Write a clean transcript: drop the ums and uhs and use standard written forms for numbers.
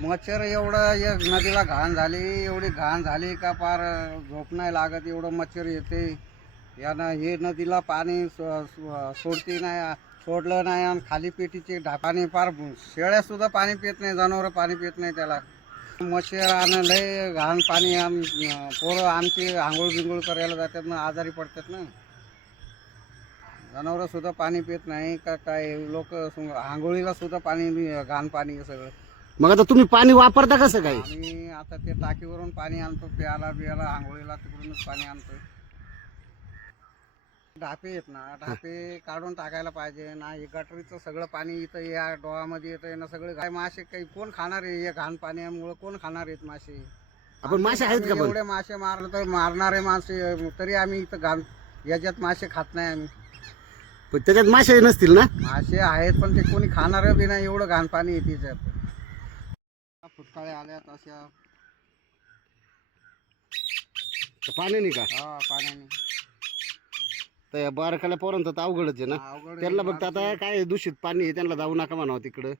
मच्छर एवढं नदीला घाण झाली, एवढी घाण झाली का पार झोप नाही लागत, एवढं मच्छर येते. यानं हे नदीला पाणी सोडते नाही, सोडलं नाही आणि खाली पेटीचे पाणी पार शेळ्या सुद्धा पाणी पित नाही, जनावर पाणी पित नाही त्याला. मच्छर आणि लय घाण पाणी पोरं आमची आंघोळ बिंघोळ करायला जातात ना, आजारी पडतात ना. जनावर सुद्धा पाणी पित नाही का काय, लोक आंघोळीला सुद्धा पाणी घाण पाणी सगळं. मग आता तुम्ही पाणी वापरता कसं काय? आम्ही आता ते टाकीवरून पाणी आणतो, प्यायला बियाला आंघोळीला तिकडूनच पाणी आणतो. ढापे आहेत ना, ढापे काढून टाकायला पाहिजे ना. हे गटरीचं सगळं पाणी इथं या डोहामध्ये येतं ना, सगळे काय मासे काही कोण खाणार आहे? हे घाण पाण्यामुळे कोण खाणार आहेत मासे? आपण मासे आहेत का? एवढे मासे मारलं तर मारणारे मासे तरी आम्ही इथं घाण याच्यात मासे खात नाही आम्ही. पण त्याच्यात मासे नसतील ना? मासे आहेत पण ते कोणी खाणार बी नाही, एवढं घाण पाणी येते त्याच्यात. फुटकाळ्या आल्यात अशा पाण्याने का? हा, पाण्याने. तर या बारकाल्या पोरांचं तर अवघडच आहे ना. अवघड त्यांना बघता आता काय दूषित पाणी आहे, त्यांना जाऊ नका म्हणावं तिकडं.